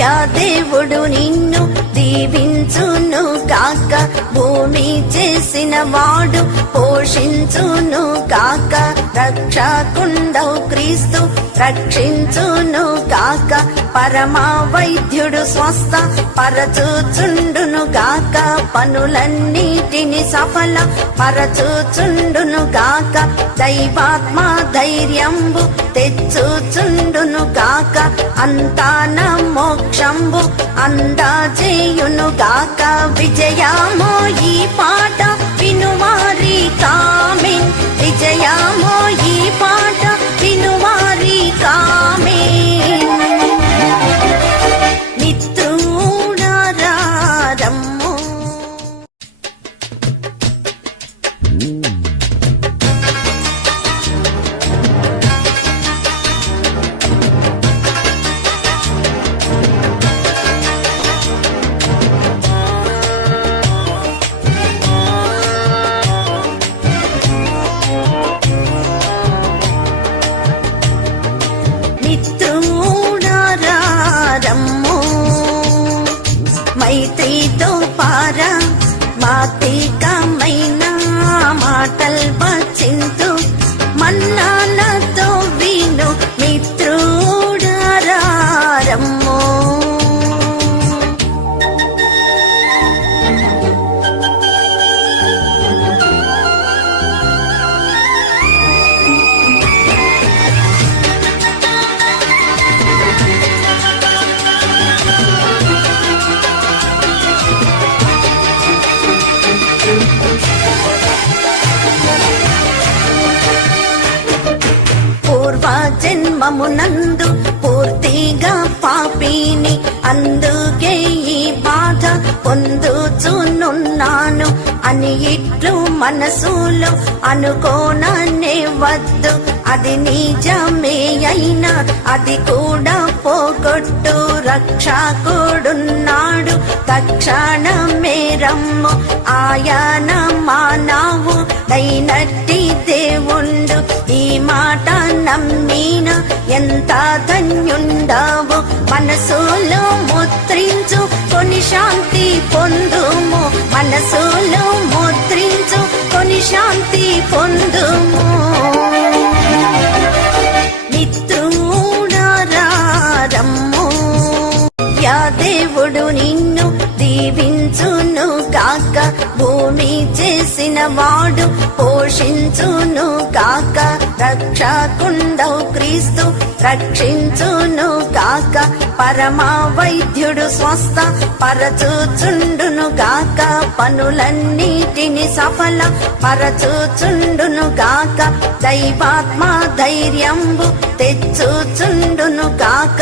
Yeah దేవుడు నిన్ను దీవించును గాక, భూమి చేసిన వాడు పోషించును గాక, రక్షకుండవు క్రీస్తు రక్షించును గాక, పరమా వైద్యుడు స్వస్థ పరచుచుండును గాక, పనులన్నిటిని సఫల పరచుచుండును గాక, దైవాత్మ ధైర్యంబు తెచ్చుచుండును గాక, అంతా నా మోక్షంబు అందజేయును గాక. విజయమో ఈ పాట వినువారి కామెన్, విజయమో ఈ పాట వినువారి కామెన్. మిత్రుడారమ్ము మైత్రితో పారా మాతికమైన మాటల్ వచింతు మన్నానతో విను మిత్రుడారమ్ము. జన్మమునందు పూర్తిగా పాపిని, అందుకే ఈ బాధ పొందుచునున్నాను అని ఇట్లు మనసులో అనుకోననే వద్దు. అది నిజమే అయినా అది కూడా పోగొట్టు, రక్షకుడున్నాడు తక్షణమే రమ్ము, ఆయన మానవు దైనట్టి దేవుండు. ఈ మాట నమ్మిన ఎంత ధన్యుండవు, మనసులో ముద్రించు కొని శాంతి పొందుము, మనసులో ముద్రించు కొని శాంతి పొందుము. మిత్రుడారమ్ము యా దేవుడు నిన్ను దీవించును గాక, భూమి చేసిన వాడు పోషించును గాక, రక్షకుండవు క్రీస్తు రక్షించును గాక, పరమా వైద్యుడు స్వస్థ పరచుచుండును గాక, పనులన్నిటిని సఫల పరచుచుండును గాక, దైవాత్మ ధైర్యంబు తెచ్చుచుండును గాక.